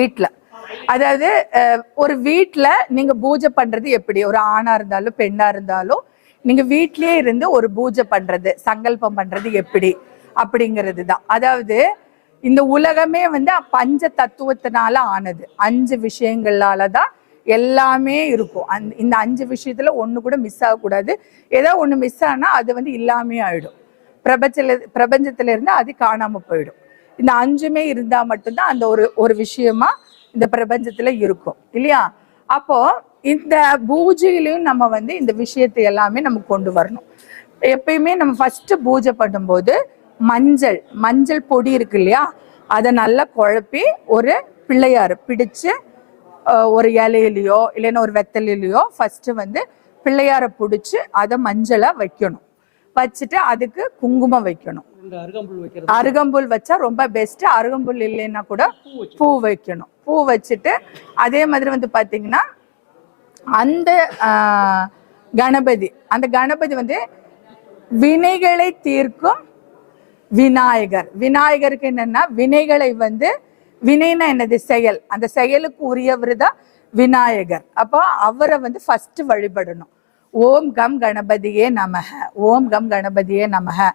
வீட்டுல. அதாவது ஒரு வீட்டுல நீங்க பூஜை பண்றது எப்படி, ஒரு ஆணா இருந்தாலும் பெண்ணா இருந்தாலும் நீங்க வீட்லயே இருந்து ஒரு பூஜை பண்றது, சங்கல்பம் பண்றது எப்படி அப்படிங்கிறது தான். அதாவது இந்த உலகமே வந்து பஞ்ச தத்துவத்தினால ஆனது, 5 விஷயங்களால தான் எல்லாமே இருக்கும். இந்த 5 விஷயத்துல ஒண்ணு கூட மிஸ் ஆகக்கூடாது. ஏதோ ஒண்ணு மிஸ் ஆனா அது வந்து இல்லாமே ஆயிடும். பிரபஞ்சத்துல இருந்து அது காணாம போயிடும். இந்த 5மே இருந்தா மட்டும்தான் அந்த ஒரு விஷயமா இந்த பிரபஞ்சத்துல இருக்கும் இல்லையா? அப்போ இந்த பூஜையிலையும் நம்ம வந்து இந்த விஷயத்தை எல்லாமே நம்ம கொண்டு வரணும். எப்பயுமே நம்ம ஃபர்ஸ்ட் பூஜை பண்ணும்போது மஞ்சள் பொடி இருக்கு இல்லையா, அதை நல்லா குழப்பி ஒரு பிள்ளையாரு பிடிச்சு ஒரு இலையிலையோ இல்லைன்னா ஒரு வெத்தலையிலையோ ஃபர்ஸ்ட் வந்து பிள்ளையார பிடிச்சு அதை மஞ்சளை வைக்கணும். வச்சுட்டு அதுக்கு குங்குமம் வைக்கணும். அருகம்புல் வச்சா ரொம்ப பெஸ்ட். அருகம்புல் இல்லைன்னா கூட பூ வைக்கணும். பூ வச்சுட்டு அதே மாதிரி வந்து பாத்தீங்கன்னா அந்த கணபதி வந்து வினைகளை தீர்க்கும் விநாயகர். விநாயகருக்கு என்னன்னா வினைகளை வந்து, வினைனா என்னது, செயல். அந்த செயலுக்கு உரியவர் தான் விநாயகர். அப்போ அவரை வந்து ஃபர்ஸ்ட் வழிபடணும். ஓம் கம் கணபதியே நமக, ஓம் கம் கணபதியே நமக.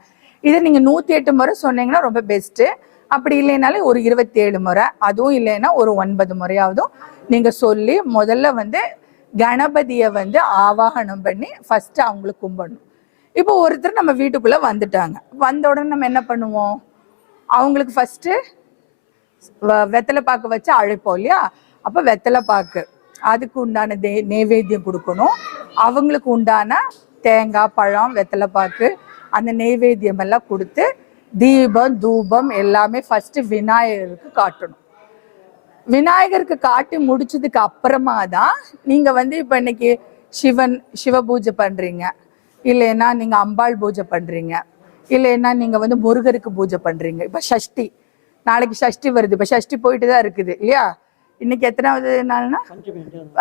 இதை நீங்க 108 முறை சொன்னீங்கன்னா ரொம்ப பெஸ்ட். அப்படி இல்லைனாலும் ஒரு 27 முறை, அதுவும் இல்லைன்னா ஒரு 9 முறையாவதும் நீங்க சொல்லி முதல்ல வந்து கணபதியை வந்து ஆவாகனம் பண்ணி ஃபர்ஸ்ட் அவங்களுக்கு கும்பிடணும். இப்போ ஒருத்தர் நம்ம வீட்டுக்குள்ள வந்துட்டாங்க, வந்த உடனே நம்ம என்ன பண்ணுவோம், அவங்களுக்கு ஃபர்ஸ்ட் வெத்தலை பாக்கு வச்சு அழைப்போம் இல்லையா? அப்ப வெத்தலை பாக்கு, அதுக்கு உண்டான நெய்வேத்தியம் கொடுக்கணும். அவங்களுக்கு உண்டான தேங்காய் பழம் வெத்தலை பாக்கு அந்த நெய்வேத்தியம் எல்லாம் கொடுத்து தீபம் தூபம் எல்லாமே ஃபர்ஸ்ட் விநாயகருக்கு காட்டணும். விநாயகருக்கு காட்டி முடிச்சதுக்கு அப்புறமா தான் நீங்க வந்து இப்ப இன்னைக்கு சிவ பூஜை பண்றீங்க, இல்லைன்னா நீங்க அம்பாள் பூஜை பண்றீங்க, இல்லைன்னா நீங்க வந்து முருகருக்கு பூஜை பண்றீங்க. இப்ப சஷ்டி, நாளைக்கு சஷ்டி வருது. இப்ப சஷ்டி போயிட்டு தான் இருக்குது இல்லையா? இன்னைக்கு எத்தனாவது நாள்னா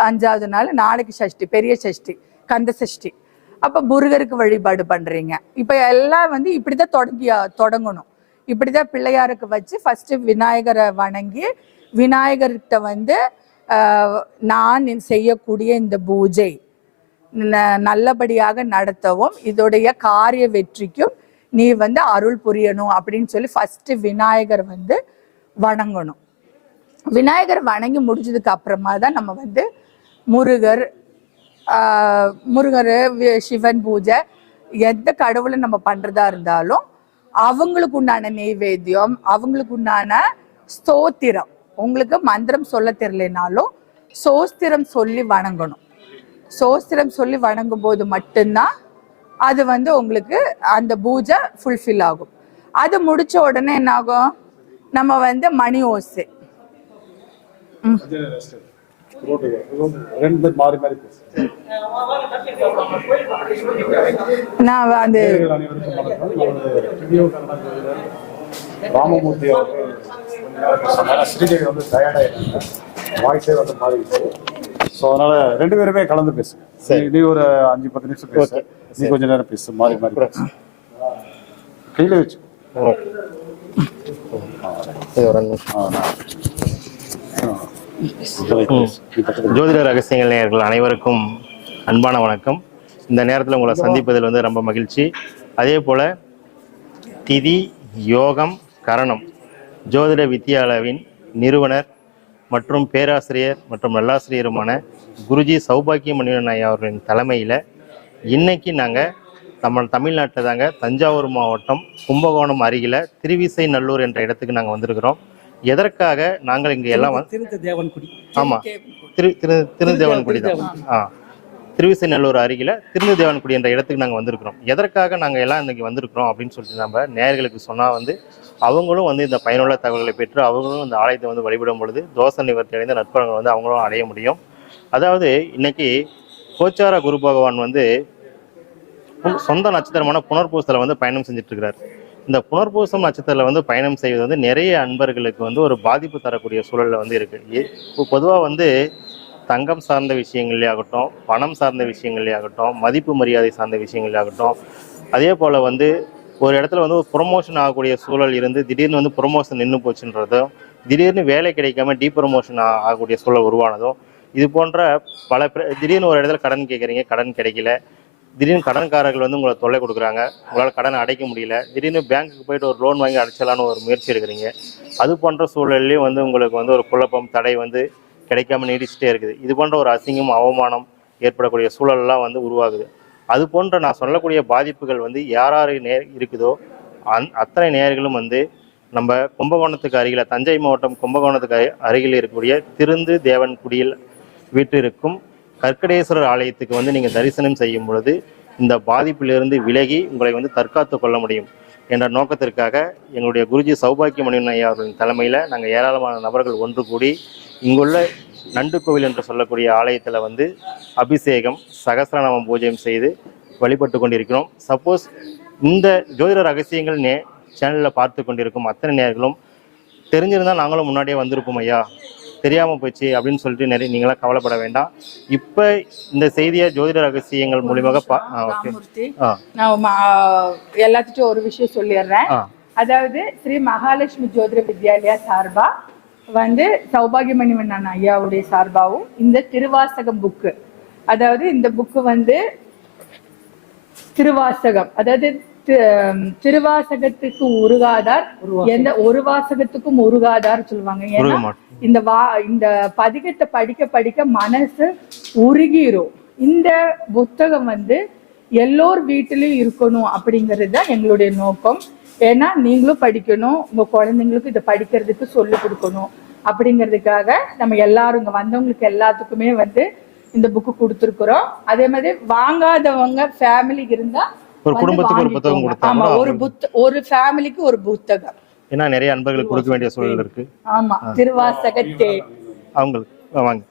5வது நாள். நாளைக்கு சஷ்டி, பெரிய சஷ்டி, கந்த சஷ்டி. அப்ப முருகருக்கு வழிபாடு பண்றீங்க. இப்ப எல்லாம் வந்து இப்படிதான் தொடங்கணும். இப்படிதான் பிள்ளையாருக்கு வச்சு ஃபர்ஸ்ட் விநாயகரை வணங்கி, விநாயகர்கிட்ட வந்து நான் செய்யக்கூடிய இந்த பூஜை நல்லபடியாக நடத்தவும், இதோடைய காரிய வெற்றிக்கும் நீ வந்து அருள் புரியணும் அப்படின்னு சொல்லி ஃபர்ஸ்ட் விநாயகர் வந்து வணங்கணும். விநாயகர் வணங்கி முடிஞ்சதுக்கு அப்புறமா தான் நம்ம வந்து முருகர், சிவன் பூஜை, எந்த கடவுளை நம்ம பண்றதா இருந்தாலும் அவங்களுக்கு உண்டான நெய்வேத்தியம், அவங்களுக்கு உண்டான ஸ்தோத்திரம், உங்களுக்கு மந்திரம் சொல்ல தெரியலனாலும் சோஸ்திரம் சொல்லி வணங்கணும். சோஸ்திரம் சொல்லி வணங்கும் போது மட்டும்தான் அது வந்து உங்களுக்கு அந்த பூஜை ஃபுல்ஃபில் ஆகும். அது முடிச்ச உடனே என்ன ஆகும், நம்ம வந்து மணி ஓசை நான் அந்த ராமமூர்த்தி ஸ்ரீதேவி வந்து டயர்டாயிருக்காங்க, வாய்ஸே வந்து மாறிடுச்சு. ஸோ அதனால 2 பேருமே கலந்து பேசுங்க. நீ ஒரு 5-10 நிமிஷம் பேசு, நீ கொஞ்ச நேரம் பேசு, மாறி பேசு. கையில வச்சு ஜோதிட ரகசியங்கள் நேயர்கள் அனைவருக்கும் அன்பான வணக்கம். இந்த நேரத்தில் உங்களை சந்திப்பதில் வந்து ரொம்ப மகிழ்ச்சி. அதே போல் திதி யோகம் கரணம் ஜோதிட வித்யாலயாவின் நிறுவனர் மற்றும் பேராசிரியர் மற்றும் நல்லாசிரியருமான குருஜி சௌபாக்கிய மணிவண்ணன் ஐயா அவர்களின் தலைமையில் இன்னைக்கு நாங்கள் தமிழ்நாட்டில் தாங்க தஞ்சாவூர் மாவட்டம் கும்பகோணம் அருகில் திருவிசைநல்லூர் என்ற இடத்துக்கு நாங்கள் வந்திருக்கிறோம். எதற்காக நாங்கள் இங்கே எல்லாம் ஆமாம் திருதேவன்குடி தான், திருவிசைநல்லூர் அருகில் திருதேவன்குடி என்ற இடத்துக்கு நாங்கள் வந்திருக்கிறோம். எதற்காக நாங்கள் எல்லாம் இன்றைக்கி வந்திருக்கிறோம் அப்படின்னு சொல்லிட்டு நம்ம நேயர்களுக்கு சொன்னால் வந்து அவங்களும் வந்து இந்த பயனுள்ள தகவல்களை பெற்று அவங்களும் இந்த ஆலயத்தை வந்து வழிபடும் பொழுது தோஷ நிவர்த்தி அடைந்த நற்பலன்கள் வந்து அவங்களும் அடைய முடியும். அதாவது இன்னைக்கு கோச்சார குரு பகவான் வந்து சொந்த நட்சத்திரமான புனர்பூசத்தில் வந்து பயணம் செஞ்சுட்டு இருக்கிறார். இந்த புனர்பூசம் நட்சத்திரத்தில் வந்து பயணம் செய்வது வந்து நிறைய அன்பர்களுக்கு வந்து ஒரு பாதிப்பு தரக்கூடிய சூழலில் வந்து இருக்குது. பொதுவாக வந்து தங்கம் சார்ந்த விஷயங்களே ஆகட்டும், பணம் சார்ந்த விஷயங்களே ஆகட்டும், மதிப்பு மரியாதை சார்ந்த விஷயங்களே ஆகட்டும், அதே போல் வந்து ஒரு இடத்துல வந்து ஒரு ப்ரொமோஷன் ஆகக்கூடிய சூழல் இருந்து திடீர்னு வந்து ப்ரொமோஷன் நின்று போச்சுன்றதும், திடீர்னு வேலை கிடைக்காம டீப்ரமோஷன் ஆகக்கூடிய சூழல் உருவானதும், இது போன்ற பல திடீர்னு ஒரு இடத்துல கடன் கேட்குறீங்க, கடன் கிடைக்கல, திடீர்னு கடன்காரர்கள் வந்து உங்களை தொல்லை கொடுக்குறாங்க, உங்களால் கடனை அடைக்க முடியல, திடீர்னு பேங்க்குக்கு போயிட்டு ஒரு லோன் வாங்கி அடைச்சலான்னு ஒரு முயற்சி எடுக்கிறீங்க. அது போன்ற சூழல்லையும் வந்து உங்களுக்கு வந்து ஒரு குழப்பம், தடை வந்து கிடைக்காம நீடிச்சுட்டே இருக்குது. இது போன்ற ஒரு அசிங்கம், அவமானம் ஏற்படக்கூடிய சூழல்லாம் வந்து உருவாகுது. அது போன்ற நான் சொல்லக்கூடிய பாதிப்புகள் வந்து யார் இருக்குதோ அத்தனை நேயர்களும் வந்து நம்ம கும்பகோணத்துக்கு அருகில், தஞ்சை மாவட்டம் கும்பகோணத்துக்கு அருகில் இருக்கக்கூடிய திருந்து தேவன்குடியில் வீட்டிற்கும் கற்கடேஸ்வரர் ஆலயத்துக்கு வந்து நீங்கள் தரிசனம் செய்யும் பொழுது இந்த பாதிப்பிலிருந்து விலகி உங்களை வந்து தற்காத்து கொள்ள முடியும் என்ற நோக்கத்திற்காக எங்களுடைய குருஜி சௌபாக்கியமணியன் ஐயா அவர்களின் தலைமையில் நாங்கள் ஏராளமான நபர்கள் ஒன்று கூடி இங்குள்ள நண்டு கோவில் என்று சொல்லக்கூடிய ஆலயத்தில் வந்து அபிஷேகம், சகஸ்ரநாம பூஜையும் செய்து வழிபட்டு கொண்டிருக்கிறோம். சப்போஸ் இந்த ஜோதிட ரகசியங்கள் சேனலில் பார்த்து கொண்டிருக்கும் அத்தனை நேர்களும் தெரிஞ்சிருந்தால் நாங்களும் முன்னாடியே வந்திருப்போம் ஐயா, தெரியாமல் போச்சு அப்படின்னு சொல்லிட்டு நிறைய நீங்களாம் கவலைப்பட வேண்டாம். இப்போ இந்த செய்தியை ஜோதிட ரகசியங்கள் மூலியமாக நான் எல்லாத்துட்டும் ஒரு விஷயம் சொல்லிடுறேன். அதாவது ஸ்ரீ மகாலட்சுமி ஜோதிட வித்யாலயா சார்பா வந்து சௌபாகியமணிவண்ணன் ஐயாவுடைய சார்பாகவும் இந்த திருவாசகம் புக்கு, அதாவது இந்த புக்கு வந்து திருவாசகம், அதாவது திருவாசகத்துக்கு உருகாதார், எந்த ஒரு வாசகத்துக்கும் உருகாதார் சொல்லுவாங்க. ஏன்னா இந்த பதிகத்தை படிக்க படிக்க மனசு உருகிரும். இந்த புத்தகம் வந்து எல்லோர் வீட்டிலையும் இருக்கணும் அப்படிங்கிறது தான் எங்களுடைய நோக்கம். ஏன்னா நீங்களும் படிக்கணும், உங்க குழந்தைங்களுக்கு இதை படிக்கிறதுக்கு சொல்லி கொடுக்கணும் அப்படிங்கிறதுக்காக நம்ம எல்லாரும் இங்க வந்தவங்களுக்கு எல்லாத்துக்குமே வந்து இந்த புக்கு கொடுத்துருக்குறோம். அதே மாதிரி வாங்காதவங்க ஃபேமிலிக்கு இருந்தா ஒரு குடும்பத்துக்கு ஒரு புத்தகம் கொடுத்தாங்க. ஒரு ஃபேமிலிக்கு ஒரு புத்தகம். ஏன்னா நிறைய அன்பர்களுக்கு கொடுக்க வேண்டிய சூழல் இருக்கு. ஆமா, திருவாசகத்தே அவங்களுக்கு வாங்க,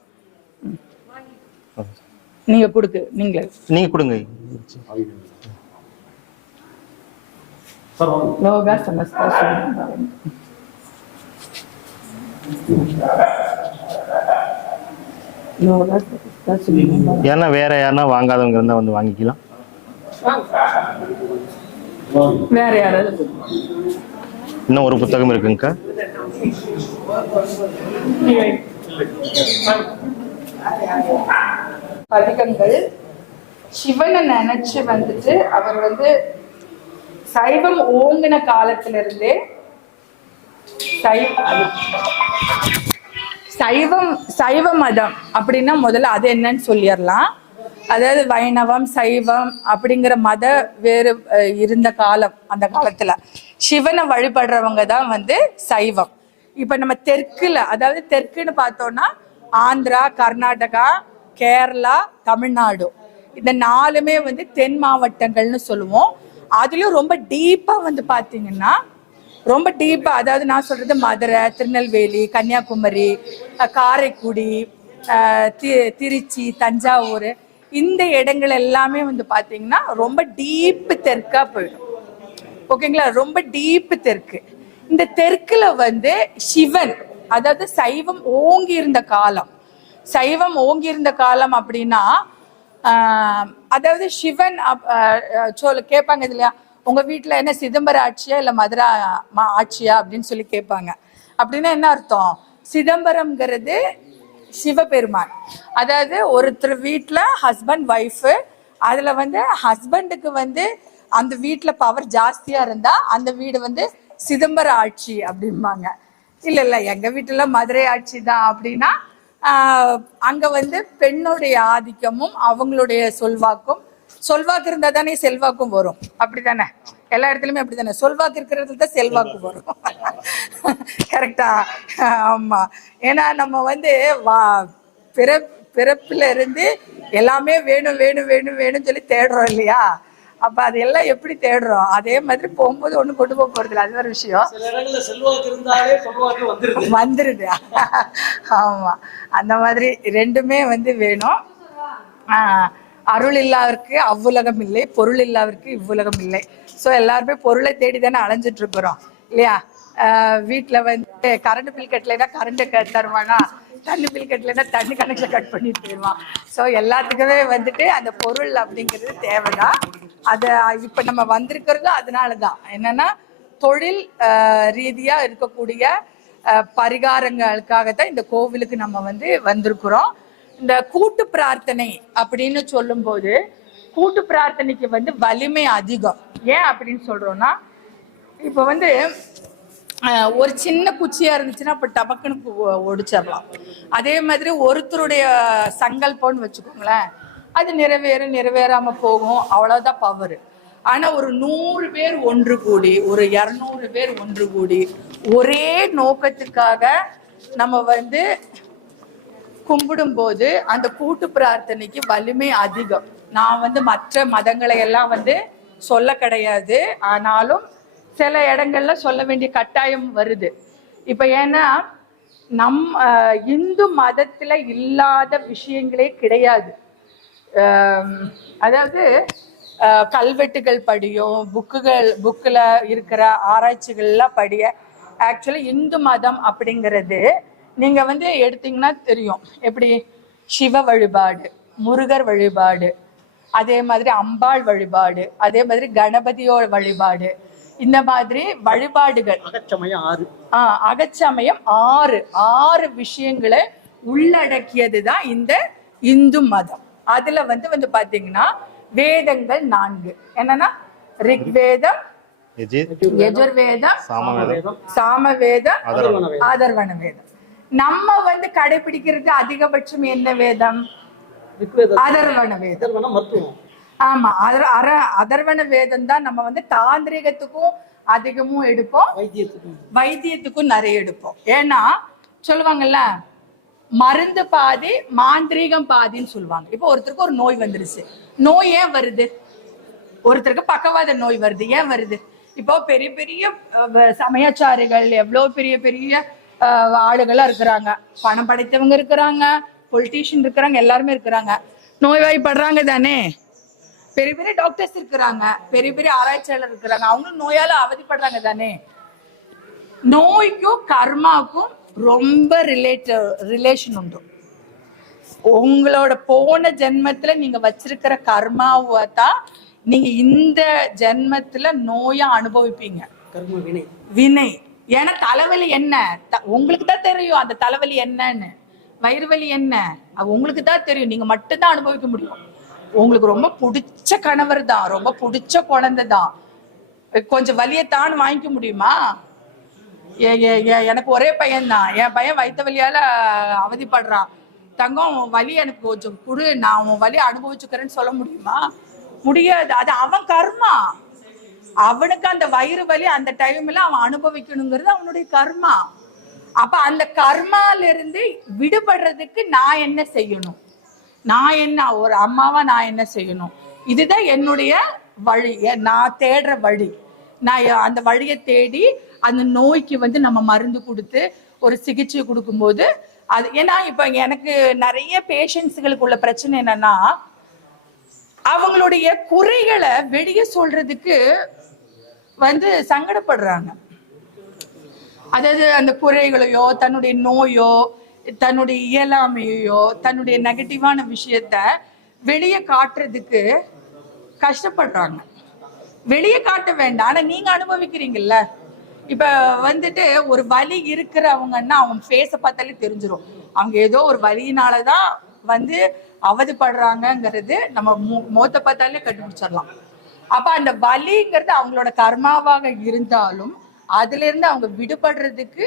நீங்க கொடுங்க. லோகா சமஸ்தா ஏன்னா வேற யாருன்னா வாங்காதவங்க இருந்தா வந்து வாங்கிக்கலாம். வேற யாராவது இன்னும் ஒரு புத்தகம் இருக்குங்கக்கா. பதிகங்கள் சிவனை நினைச்சு வந்துட்டு அவர் வந்து சைவம் ஓங்கின காலத்துல இருந்தே சைவ மதம் அப்படின்னா முதல்ல அது என்னன்னு சொல்லிடலாம். அதாவது வைணவம், சைவம் அப்படிங்கிற மத வேறு இருந்த காலம். அந்த காலத்துல சிவனை வழிபடுறவங்க தான் வந்து சைவம். இப்ப நம்ம தெற்குல, அதாவது தெற்குன்னு பார்த்தோம்னா ஆந்திரா, கர்நாடகா, கேரளா, தமிழ்நாடு, இந்த 4மே வந்து தென் மாவட்டங்கள்னு சொல்லுவோம். அதுலயும் ரொம்ப டீப்பா வந்து பாத்தீங்கன்னா, ரொம்ப டீப்பா, அதாவது நான் சொல்றது மதுரை, திருநெல்வேலி, கன்னியாகுமரி, காரைக்குடி, திருச்சி, தஞ்சாவூர், இந்த இடங்கள் எல்லாமே வந்து பாத்தீங்கன்னா ரொம்ப டீப்பு தெற்கா போயிடும். ஓகேங்களா, ரொம்ப டீப்பு தெற்கு. இந்த தெற்குல வந்து சிவன், அதாவது சைவம் ஓங்கி இருந்த காலம். சைவம் ஓங்கி இருந்த காலம் அப்படின்னா அதாவது சிவன் கேட்பாங்க இல்லையா, உங்க வீட்டுல என்ன சிதம்பர ஆட்சியா இல்ல மதுரை ஆட்சியா அப்படின்னு சொல்லி கேட்பாங்க. அப்படின்னா என்ன அர்த்தம்? சிதம்பரம்ங்கிறது சிவபெருமான். அதாவது ஒருத்தர் வீட்டுல ஹஸ்பண்ட் ஒய்ஃபு, அதுல வந்து ஹஸ்பண்டுக்கு வந்து அந்த வீட்டுல பவர் ஜாஸ்தியா இருந்தா அந்த வீடு வந்து சிதம்பர ஆட்சி அப்படிம்பாங்க. இல்ல எங்க வீட்டுல மதுரை ஆட்சி தான் அப்படின்னா அங்க வந்து பெண்ணுடைய ஆதிக்கமும் அவங்களுடைய சொல்வாக்கு இருந்தா தானே செல்வாக்கும் வரும். அப்படித்தானே? எல்லா இடத்துலயுமே அப்படித்தானே, சொல்வாக்கு இருக்கிறதுல தான் செல்வாக்கு வரும். கரெக்டா? ஆமா. ஏன்னா நம்ம வந்து பிறப்புல இருந்து எல்லாமே வேணும் வேணும் வேணும் வேணும்னு சொல்லி தேடுறோம் இல்லையா? அப்ப அது எல்லாம் எப்படி தேடுறோம், அதே மாதிரி போகும்போது ஒண்ணு கொண்டு போக போறது இல்லை. அது ஒரு விஷயம். வந்துருது. ஆமா, அந்த மாதிரி ரெண்டுமே வந்து வேணும். அருள் இல்லாதவருக்கு அவ்வுலகம் இல்லை, பொருள் இல்லாதவருக்கு இவ்வுலகம் இல்லை. ஸோ எல்லாருமே பொருளை தேடி தானே அலைஞ்சிட்டு இருக்கிறோம் இல்லையா? வீட்டில் வந்து கரண்ட் பில் கட்டலைன்னா கரண்ட் தருவானா, தண்ணி பில் கட்டலைன்னா தண்ணி கணக்கில் கட் பண்ணிட்டு போயிடுவான். ஸோ எல்லாத்துக்குமே வந்துட்டு அந்த பொருள் அப்படிங்கிறது தேவைதான். அதை இப்ப நம்ம வந்திருக்கிறது அதனாலதான் என்னன்னா தொழில் ரீதியா இருக்கக்கூடிய பரிகாரங்களுக்காகத்தான் இந்த கோவிலுக்கு நம்ம வந்து வந்திருக்கிறோம். இந்த கூட்டு பிரார்த்தனை அப்படின்னு சொல்லும்போது கூட்டு பிரார்த்தனைக்கு வந்து வலிமை அதிகம். ஏன் அப்படின்னு சொல்றோம்னா, இப்ப வந்து ஒரு சின்ன குச்சியா இருந்துச்சுன்னா அப்ப டபக்குன்னு ஒடிச்சிடலாம். அதே மாதிரி ஒருத்தருடைய சங்கல்பம்னு வச்சுக்கோங்களேன், அது நிறைவேறாம போகும், அவ்வளவுதான் பவர். ஆனா ஒரு 100 பேர் ஒன்று கூடி, ஒரு 200 பேர் ஒன்று கூடி ஒரே நோக்கத்துக்காக நம்ம வந்து கும்பிடும் போது அந்த கூட்டு பிரார்த்தனைக்கு வலிமை அதிகம். நான் வந்து மற்ற மதங்களை எல்லாம் வந்து சொல்ல கிடையாது, ஆனாலும் சில இடங்கள்ல சொல்ல வேண்டிய கட்டாயம் வருது. இப்ப ஏன்னா இந்து மதத்துல இல்லாத விஷயங்களே கிடையாது. அதாவது கல்வெட்டுகள் படியும், புக்கில் இருக்கிற ஆராய்ச்சிகள்லாம் படிய ஆக்சுவலி இந்து மதம் அப்படிங்கிறது நீங்க வந்து எடுத்தீங்கன்னா தெரியும். எப்படி சிவ வழிபாடு, முருகர் வழிபாடு, அதே மாதிரி அம்பாள் வழிபாடு, அதே மாதிரி கணபதியோட வழிபாடு, இந்த மாதிரி வழிபாடுகள். அகச்சமயம் 6 விஷயங்களை உள்ளடக்கியதுதான் இந்த இந்து மதம். அதுல வந்து பாத்தீங்கன்னா வேதங்கள் 4 என்னன்னா ரிக்வேதம், யஜுர்வேதம், சாமவேதம், அதர்வண வேதம். நம்ம வந்து கடைபிடிக்கிறது அதிகபட்சம் என்ன வேதம்? அதர்வண வேதம். ஆமா, அதர்வண வேதம் தான் நம்ம வந்து தாந்திரிகத்துக்கும் அதிகமும் எடுப்போம், வைத்தியத்துக்கும் நிறைய எடுப்போம். ஏன்னா சொல்லுவாங்கல்ல, மருந்து பாதி மாந்திரீகம் பாதின்னு சொல்லுவாங்க. இப்போ ஒருத்தருக்கு ஒரு நோய் வந்துருச்சு, நோய் ஏன் வருது? ஒருத்தருக்கு பக்கவாத நோய் வருது, ஏன் வருது? இப்போ பெரிய பெரிய சமயாச்சாரிகள், எவ்வளவு பெரிய பெரிய ஆளுகளா இருக்கிறாங்க, பணம் படைத்தவங்க இருக்கிறாங்க, பொலிட்டீஷியன் இருக்கிறாங்க, எல்லாருமே இருக்கிறாங்க, நோய்வாய்ப்படுறாங்க தானே. பெரிய பெரிய டாக்டர்ஸ் இருக்கிறாங்க, பெரிய பெரிய ஆராய்ச்சியாளர் இருக்கிறாங்க, அவங்களும் நோயால அவதிப்படுறாங்க தானே. நோய்க்கும் கர்மாவுக்கும் ரொம்ப ரிலேஷன் உண்டு. உங்களோட போன ஜென்மத்துல நீங்க வச்சிருக்கிற கர்மாவை தான் நீங்க இந்த ஜென்மத்துல நோயா அனுபவிப்பீங்க. வினை. ஏன்னா தலைவலி என்ன உங்களுக்கு தான் தெரியும், அந்த தலைவலி என்னன்னு. வயிறு வலி என்ன உங்களுக்கு தான் தெரியும், நீங்க மட்டும்தான் அனுபவிக்க முடியும். உங்களுக்கு ரொம்ப பிடிச்ச கணவர் தான், ரொம்ப பிடிச்ச குழந்தை தான், கொஞ்சம் வலியத்தான் வாங்கிக்க முடியுமா? எனக்கு ஒரே பையன் தான், என் பையன் வயிற்று வலியால அவதிப்படுறான், தங்கம் வலி எனக்கு கொஞ்சம் குடு, நான் உன் வலி அனுபவிச்சுக்கிறேன்னு சொல்ல முடியுமா? முடியாது. அது அவன் கர்மா. அவனுக்கு அந்த வயிறு வலி அந்த டைம்ல அவன் அனுபவிக்கணுங்கிறது அவனுடைய கர்மா. அப்ப அந்த கர்மால இருந்து விடுபடுறதுக்கு நான் என்ன செய்யணும்? நான் என்ன ஒரு அம்மாவா நான் என்ன செய்யணும்? இதுதான் என்னுடைய வழி, நான் தேடுற வழி. நான் அந்த வழியை தேடி அந்த நோய்க்கு வந்து நம்ம மருந்து கொடுத்து ஒரு சிகிச்சை கொடுக்கும்போது அது ஏன்னா இப்ப எனக்கு நிறைய பேஷண்ட்ஸுகளுக்குள்ள பிரச்சனை என்னன்னா, அவங்களுடைய குறைகளை வெளியே சொல்றதுக்கு வந்து சங்கடப்படுறாங்க. அதாவது அந்த குறைகளையோ, தன்னுடைய நோயோ, தன்னுடைய இயலாமையோ, தன்னுடைய நெகட்டிவான விஷயத்த வெளியே காட்டுறதுக்கு கஷ்டப்படுறாங்க. வெளியே காட்ட வேண்டாம், ஆனா நீங்க அனுபவிக்கிறீங்கல்ல. இப்ப வந்துட்டு ஒரு வலி இருக்கிறவங்கன்னா அவங்க ஃபேஸை பார்த்தாலே தெரிஞ்சிடும், அவங்க ஏதோ ஒரு வலியினாலதான் வந்து அவதிப்படுறாங்கிறது நம்ம முகத்தை பார்த்தாலே கண்டுபிடிச்சிடலாம். அப்ப அந்த வலிங்கிறது அவங்களோட கர்மாவாக இருந்தாலும் அதுல இருந்து அவங்க விடுபடுறதுக்கு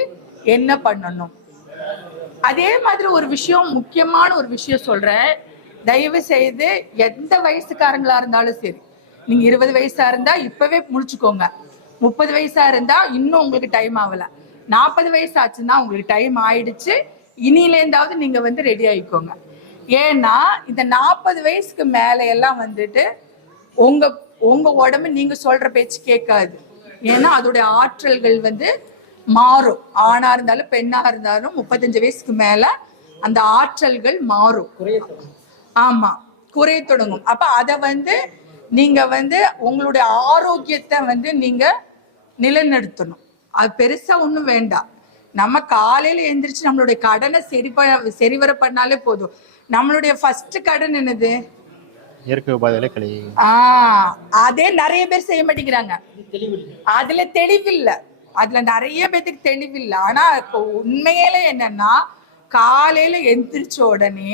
என்ன பண்ணணும்? அதே மாதிரி ஒரு விஷயம், முக்கியமான ஒரு விஷயம் சொல்றேன், தயவு செய்து எந்த வயசுக்காரங்களா இருந்தாலும் சரி, நீங்க 20 வயசா இருந்தா இப்பவே முடிச்சுக்கோங்க, 30 வயசா இருந்தா இன்னும் உங்களுக்கு டைம் ஆகல, 40 வயசு ஆச்சுன்னா உங்களுக்கு டைம் ஆயிடுச்சு, இனியிலேருந்தாவது நீங்க வந்து ரெடி ஆயிக்கோங்க. ஏன்னா இந்த 40 வயசுக்கு மேல எல்லாம் வந்துட்டு உங்க உடம்பு நீங்க சொல்ற பேச்சு கேட்காது. ஏன்னா அதோடைய ஆற்றல்கள் வந்து மாறும். ஆணா இருந்தாலும் பெண்ணா இருந்தாலும் 35 வயசுக்கு மேல அந்த ஆற்றல்கள் மாறும். ஆமா, குறைய தொடங்கும். அப்ப அத வந்து நீங்க வந்து உங்களுடைய ஆரோக்கியத்தை வந்து நீங்க நிலைநிறுத்தணும். அது பெருசா ஒண்ணும் வேண்டாம். நம்ம காலையில எந்திரிச்சு நம்மளுடைய கடனை சரிவர பண்ணாலே போதும். நம்மளுடைய ஃபர்ஸ்ட் கடன் என்னது? இயற்கை உபாதைகளை கழி. அதே நிறைய பேர் செய்ய மாட்டேங்கிறாங்க. அதுல தெளிவில்லை, அதுல நிறைய பேத்துக்கு தெளிவில்லை. ஆனா உண்மையில என்னன்னா, காலையில எந்திரிச்ச உடனே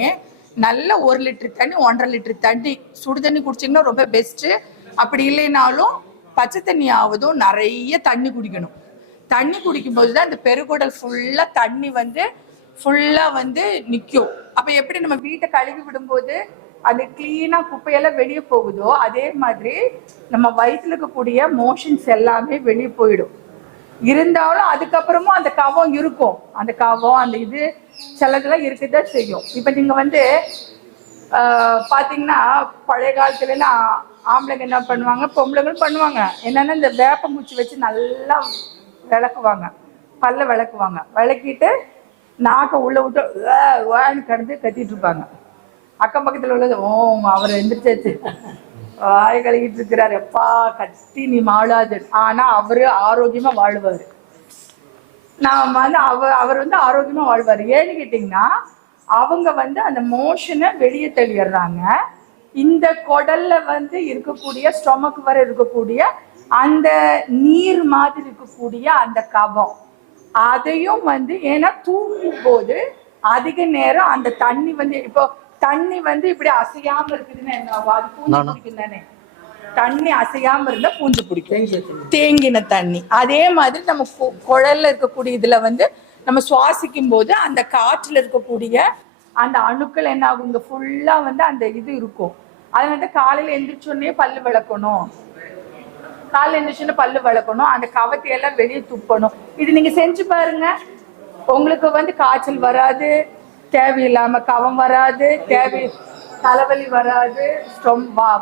நல்ல 1 லிட்டர் தண்ணி 1.5 லிட்டர் தண்ணி சுடு தண்ணி குடிச்சிங்கன்னா ரொம்ப பெஸ்ட். அப்படி இல்லைனாலும் பச்சை தண்ணி ஆவதும் நிறைய தண்ணி குடிக்கணும். தண்ணி குடிக்கும் போதுதான் இந்த பெருகுடல் ஃபுல்லா தண்ணி வந்து ஃபுல்லா வந்து நிற்கும். அப்ப எப்படி நம்ம வீட்டை கழுவி விடும்போது அது கிளீனா குப்பையெல்லாம் வெளியே போகுதோ, அதே மாதிரி நம்ம வயிற்றுல இருக்கக்கூடிய மோஷன்ஸ் எல்லாமே வெளியே போயிடும். இருந்தாலும் அதுக்கப்புறமும் அந்த கவம் இருக்கும். அந்த கவம் அந்த இது சிலதெல்லாம் இருக்குதான் செய்யும். இப்ப நீங்க வந்து பாத்தீங்கன்னா பழைய காலத்துல எல்லாம் ஆம்பளைங்க என்ன பண்ணுவாங்க, பொம்பளைங்களும் பண்ணுவாங்க. என்னன்னா இந்த வேப்பங்குச்சி வச்சு நல்லா விளக்குவாங்க, பல்ல விளக்குவாங்க. விளக்கிட்டு நாக்க உள்ள விட்டு கடந்து கத்திட்டு இருப்பாங்க. அக்கம் பக்கத்துல உள்ளது அவர் எந்திரிச்சாச்சு வாய் கழுகிட்டு இருக்கிறாரு, எப்பா கத்தி நீ மாளாது. ஆனா அவரு ஆரோக்கியமா வாழ்வாரு. நான் வந்து அவர் வந்து ஆரோக்கியமா வாழ்வாரு. ஏன்னு கேட்டீங்கன்னா, அவங்க வந்து அந்த மோஷனை வெளியே தள்ளிடுறாங்க. இந்த குடல்ல வந்து இருக்கக்கூடிய ஸ்டொமக் வரை இருக்கக்கூடிய அந்த நீர் மாதிரி இருக்கக்கூடிய அந்த கபம், அதையும் வந்து ஏன்னா தூங்கும் போது அதிக நேரம் அந்த தண்ணி வந்து இப்போ தண்ணி வந்து இப்படி அசையாம இருக்குதுன்னு என்ன அது பூஞ்சு பிடிக்கும் தானே. தண்ணி அசையாம இருந்தா பூஞ்சு பிடிக்கும், தேங்கின தண்ணி. அதே மாதிரி நம்ம குழல்ல இருக்கக்கூடிய இதுல வந்து நம்ம சுவாசிக்கும் போது அந்த காற்றுல இருக்கக்கூடிய அந்த அணுக்கள் என்ன ஆகும், இங்க ஃபுல்லா வந்து அந்த இது இருக்கும். அதனால காலையில எந்திரிச்சோடனே பல்லு விளக்கணும், காலையில எந்திரிச்சோடனே பல்லு விளக்கணும், அந்த கவத்தையெல்லாம் வெளியே துப்பணும். இது நீங்க செஞ்சு பாருங்க, உங்களுக்கு வந்து காய்ச்சல் வராது, தேவையில்லாம கவம் வராது, தலைவலி வராது,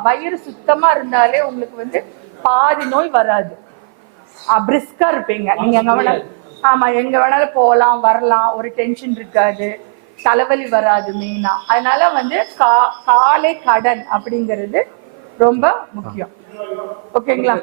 வயிறு சுத்தமா இருந்தாலே உங்களுக்கு வந்து பாதி நோய் வராது. பிரிஸ்கா இருப்பீங்க நீங்க எங்க வேணாலும். ஆமா, எங்க வேணாலும் போகலாம் வரலாம், ஒரு டென்ஷன் இருக்காது, தலைவலி வராது மெயினா. அதனால வந்து காலை கடன் அப்படிங்கிறது ரொம்ப முக்கியம். ஓகேங்களா?